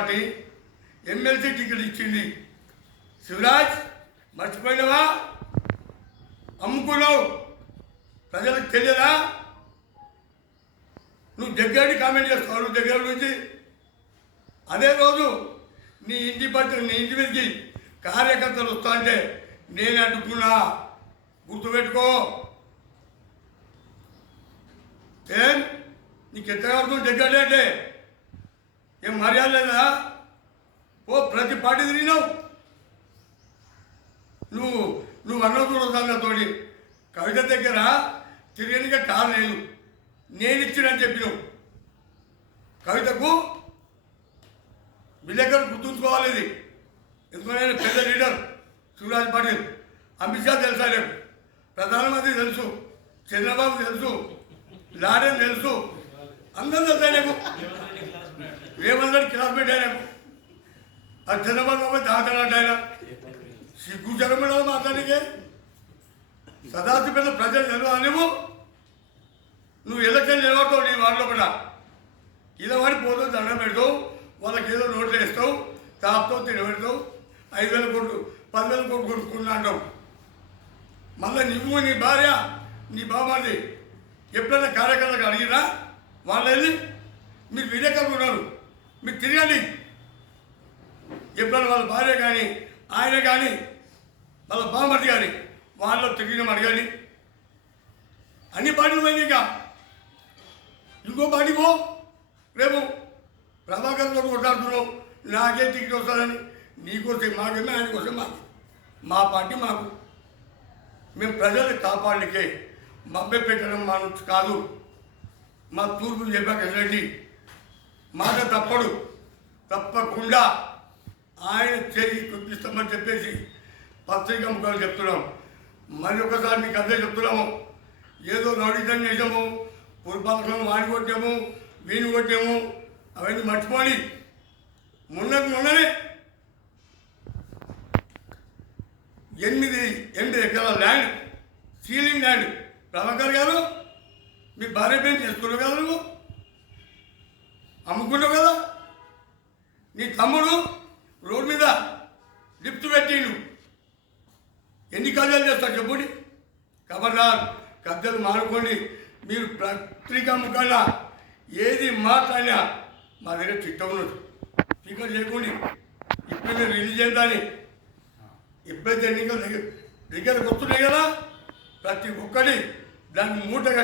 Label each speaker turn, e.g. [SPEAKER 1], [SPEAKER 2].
[SPEAKER 1] Party MLC ticket ఇచ్చింది. శివరాజ్ మర్చిపోయినవా? అమ్ముకున్నావు. ప్రజలకు తెలియదా? నువ్వు దగ్గరని కామెంట్ చేస్తావు నువ్వు దగ్గర నుంచి. అదే రోజు నీ ఇంటి పట్ల నీ ఇంటి మీదకి కార్యకర్తలు వస్తా అంటే నేను అడ్డుకున్నా. గుర్తుపెట్టుకో. ఏం? నీకు ఎంత అవుతుంది దగ్గర అంటే ఏం మర్యాద లేదా? ఓ ప్రతి పార్టీ తిరిగినావు. నువ్వు నువ్వు అన్నదూడ తోడి కవిత దగ్గర తిరిగినగా కారు లేదు. నేను ఇచ్చినని చెప్పినావు. కవితకు విలేకరు గుర్తుంచుకోవాలి ఇది. ఎందుకంటే ఆయన పెద్ద లీడర్ శివరాజ్ పాటిల్. అమిత్ షా తెలుసా రేపు ప్రధానమంత్రి తెలుసు చంద్రబాబు తెలుసు లాడెన్ తెలుసు? అందరూ తెలుసా నీకు? ఏమన్నాడు రెడ్డి క్లాస్మేట్ ఆయనకు ఆ చంద్రబాబు బాబు దాటాలంట ఆయన. సిగ్గు జరగడం మాట్లాడికే సదాశివపేట ప్రజలు తెలియదా నువ్వు నువ్వు ఎలక్షన్ నిలబడతావు నీ వాటిలో కూడా ఇలా వాడి పోతూ దండం పెడతావు. వాళ్ళకి ఏదో నోట్లు వేస్తావు. తాపుతో తినబెడతావు. ఐదు వేల కోట్లు పదివేల కోట్లు కొనుక్కున్నా అంటావు. మళ్ళీ నువ్వు నీ భార్య నీ బాబాది ఎప్పుడైనా కార్యకర్తలకు అడిగినా వాళ్ళు మీరు విలేకరులు ఉన్నారు. మీరు తిరగండి. ఎప్పుడైనా వాళ్ళ భార్య కానీ ఆయన కానీ వాళ్ళ బామ్మది కానీ వాళ్ళు తిరిగిన అడగాలి అన్ని పార్టీలు పోయింది ఇంకా. ఇంకో పార్టీ పో. రేపు ప్రభాకర్తో కొట్లాడుతున్నావు నాకే టికెట్ వస్తారని. నీకోసం మాకేమే ఆయన కోసం మాకు. మా పార్టీ మాకు. మేము ప్రజలు కాపాడనికే మబ్బె పెట్టడం మా కాదు. మా తూర్పు చెప్పాక రెడ్డి మాట తప్పడు. తప్పకుండా ఆయన చేయి కుప్పిస్తామని చెప్పేసి పత్రిక ముఖాలు చెప్తున్నాం. మరి ఒకసారి మీకు అదే చెప్తున్నాము. ఏదో నడితం చేసాము పురపాలకులను వాడి కొట్టాము వీణి కొట్టాము అవన్నీ మర్చిపోని మొన్నటి మొన్ననే ఎనిమిది ఎనిమిది ఎకరాల ల్యాండ్ సీలింగ్ ల్యాండ్. ప్రభాకర్ గారు మీ భార్య పేరు చేసుకున్నావు కదా నువ్వు? అమ్ముకున్నావు కదా? నీ తమ్ముడు రోడ్డు మీద లిఫ్ట్ పెట్టిండు. ఎన్ని కబ్జాలు చేస్తారు చెప్పుడి? ఖబర్దార్ కబ్జాలు మానుకోండి. మీరు పత్రికా ముఖాల ఏది మాట్లాడినా మా దగ్గర చిట్ట ఉన్నది. స్పీకర్ చేయకండి ఇప్పుడు మీరు రిలీజ్ చేద్దాని ఎప్పుడైతే ఎన్నికలు దగ్గర దగ్గరకు వస్తున్నాయి కదా ప్రతి ఒక్కటి దాన్ని మూటగా